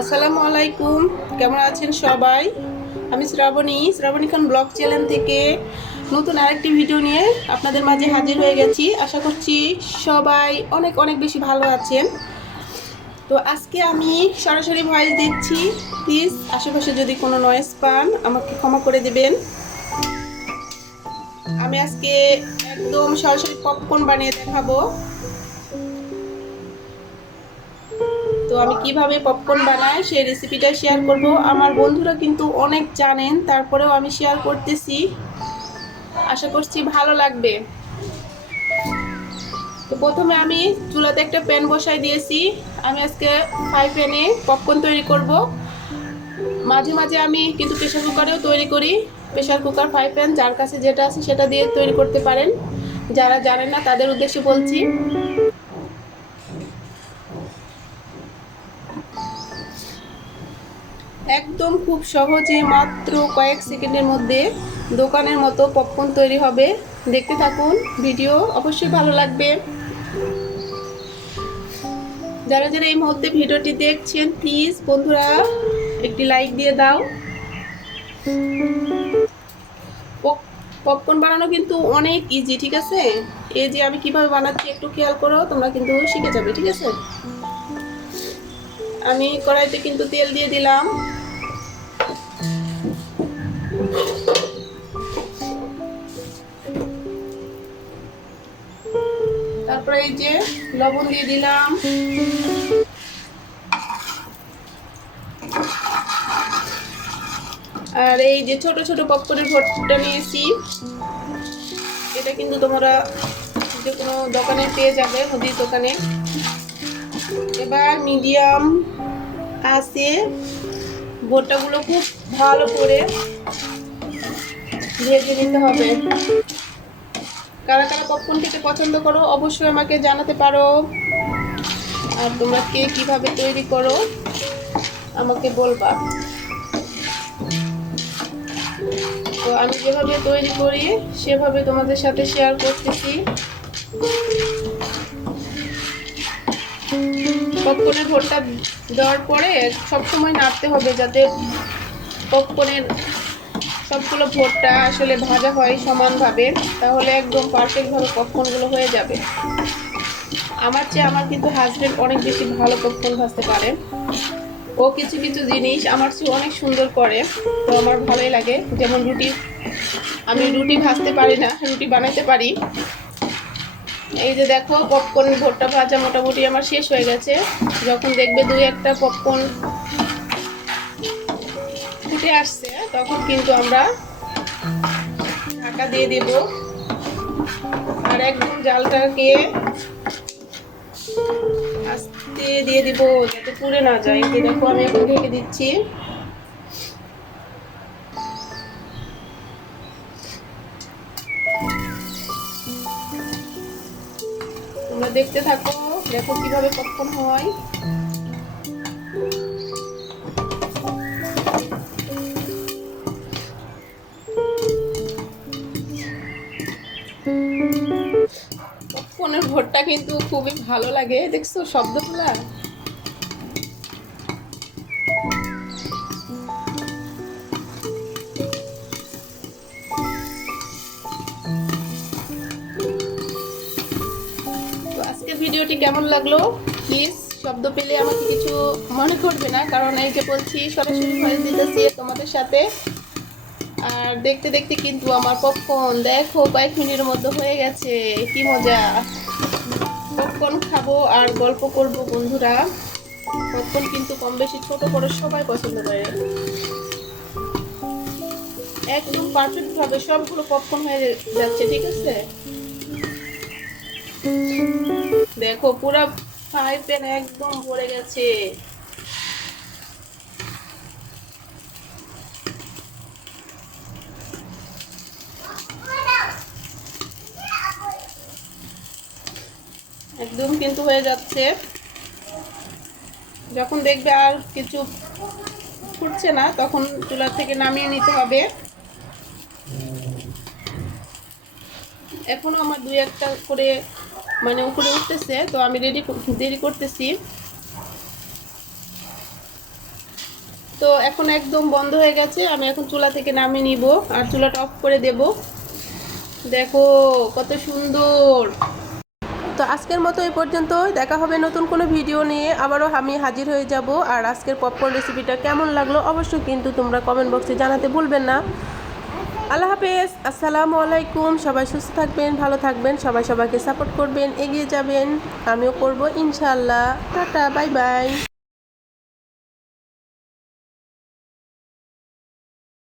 আসসালামু আলাইকুম। কেমন আছেন সবাই? আমি শ্রাবণী। শ্রাবণী খান ব্লগ চ্যানেল থেকে নতুন আরেকটি ভিডিও নিয়ে আপনাদের মাঝে হাজির হয়ে গেছি। আশা করছি সবাই অনেক অনেক বেশি ভালো আছেন। তো আজকে আমি সরাসরি ভয়েস দিচ্ছি। প্লিজ, আশেপাশে যদি কোনো নয়েস পান, আমাকে ক্ষমা করে দেবেন। আমি আজকে একদম সরাসরি পপকর্ন বানিয়ে দেখাবো। আমি কীভাবে পপকর্ন বানাই সেই রেসিপিটা শেয়ার করব। আমার বন্ধুরা কিন্তু অনেক জানেন, তারপরেও আমি শেয়ার করতেছি। আশা করছি ভালো লাগবে। তো প্রথমে আমি চুলাতে একটা প্যান বসাই দিয়েছি। আমি আজকে ফ্রাই প্যানে পপকর্ন তৈরি করব। মাঝে মাঝে আমি কিন্তু প্রেশার কুকারেও তৈরি করি। প্রেশার কুকার ফ্রাই প্যান যার কাছে যেটা আছে সেটা দিয়ে তৈরি করতে পারেন। যারা জানেন না, তাদের উদ্দেশ্যে বলছি। একদম খুব সহজে মাত্র কয়েক সেকেন্ডের মধ্যে দোকানের মতো পপকর্ন তৈরি হবে। দেখতে থাকুন, ভিডিও অবশ্যই ভালো লাগবে। যারা যারা এই মুহূর্তে ভিডিওটি দেখছেন প্লিজ বন্ধুরা, একটি লাইক দিয়ে দাও। পপকর্ন বানানো কিন্তু অনেক ইজি ঠিক আছে? এই যে আমি কীভাবে বানাচ্ছি একটু খেয়াল করো, তোমরা কিন্তু শিখে যাবে, ঠিক আছে? আমি কড়াইতে কিন্তু তেল দিয়ে দিলাম। তারপরে এই যে লবণ দিয়ে দিলাম। আর এই যে ছোট ছোট পপকর্নের ভর্তা নিয়েছি। এটা কিন্তু তোমরা যে কোনো দোকানে পেয়ে যাবে, মুদির দোকানে। এবার মিডিয়াম আছে। ভুট্টাগুলো খুব ভালো করে ভেজে নিতে হবে। কারা কারা পপকর্ন খেতে পছন্দ করো, অবশ্যই আমাকে জানাতে পারো। আর তোমরা কে কীভাবে তৈরি করো, আমাকে বলবা। তো আমি যেভাবে তৈরি করি, সেভাবে তোমাদের সাথে শেয়ার করতেছি। পপকর্নের ভোটটা দেওয়ার পরে সবসময় নাড়তে হবে যাতে পপকর্নের সবগুলো ভোটটা আসলে ভাজা হয় সমানভাবে, তাহলে একদম পারফেক্টভাবে পপকর্নগুলো হয়ে যাবে। আমার চেয়ে আমার কিন্তু হাজব্যান্ড অনেক বেশি ভালো পপকর্ন ভাজতে পারে। ও কিছু কিছু জিনিস আমার চেয়ে অনেক সুন্দর করে, তো আমার ভালোই লাগে। যেমন রুটি, আমি রুটি ভাজতে পারি না, রুটি বানাতে পারি। এই যে দেখো পপকর্ন ভোটটা ভাজা মোটামুটি আমার শেষ হয়ে গেছে। যখন দেখবে দুই একটা পপকর্ন ফুটে আসছে, তখন কিন্তু আমরা ঢাকা দিয়ে দেব। আর একদম জালটাকে আস্তে দিয়ে দিব যাতে পুড়ে না যায়। দেখো, আমি এখন ঢেকে দিচ্ছি। তোমরা দেখতে থাকো, দেখো কীভাবে পপকর্ন হয়। পপকর্নের ভোটটা কিন্তু খুবই ভালো লাগে। দেখছ শব্দগুলা? ভিডিওটি কেমন লাগল? প্লিজ শব্দ পেলে আমাকে কিছু মনে করবে না, কারণ এই যে বলছি, সরাসরি ভয়েস দিতেছি তোমাদের সাথে। আর দেখতে দেখতে কিন্তু আমার পপকর্ন দেখো কয়েক মিনিটের মধ্যে হয়ে গেছে, কি মজা। পপকর্ন খাব আর গল্প করব বন্ধুরা। পপকর্ন কিন্তু কম বেশি ছোট বড় সবাই পছন্দ করে। একদম পারফেক্ট ভাবে সবগুলো পপকর্ন হয়ে যাচ্ছে, ঠিক আছে? দেখো পুরো ফ্রাই প্যান একদম ভরে গেছে। একদম কিন্তু হয়ে যাচ্ছে। যখন দেখবে আর কিছু ফুটছে না, তখন চুলা থেকে নামিয়ে নিতে হবে। এখনও আমার দুই একটা করে মানে উপরে উঠতেছে, তো আমি রেডি দেরি করতেছি। তো এখন একদম বন্ধ হয়ে গেছে, আমি এখন চুলা থেকে নামিয়ে নিব, আর চুলাটা অফ করে দেব। দেখো কত সুন্দর! তো আজকের মতো এই পর্যন্ত দেখা হবে নতুন কোনো ভিডিও নিয়ে। আবারও আমি হাজির হয়ে যাব। আর আজকের পপকর্ন রেসিপিটা কেমন লাগল অবশ্যই কিন্তু তোমরা কমেন্ট বক্সে জানাতে ভুলবেন না। আল্লাহ হাফেজ। আসসালামু আলাইকুম। সবাই সুস্থ থাকবেন, ভালো থাকবেন। সবাই সবাইকে সাপোর্ট করবেন। এগিয়ে যাবেন। আমিও করব ইনশাআল্লাহ। Tata bye bye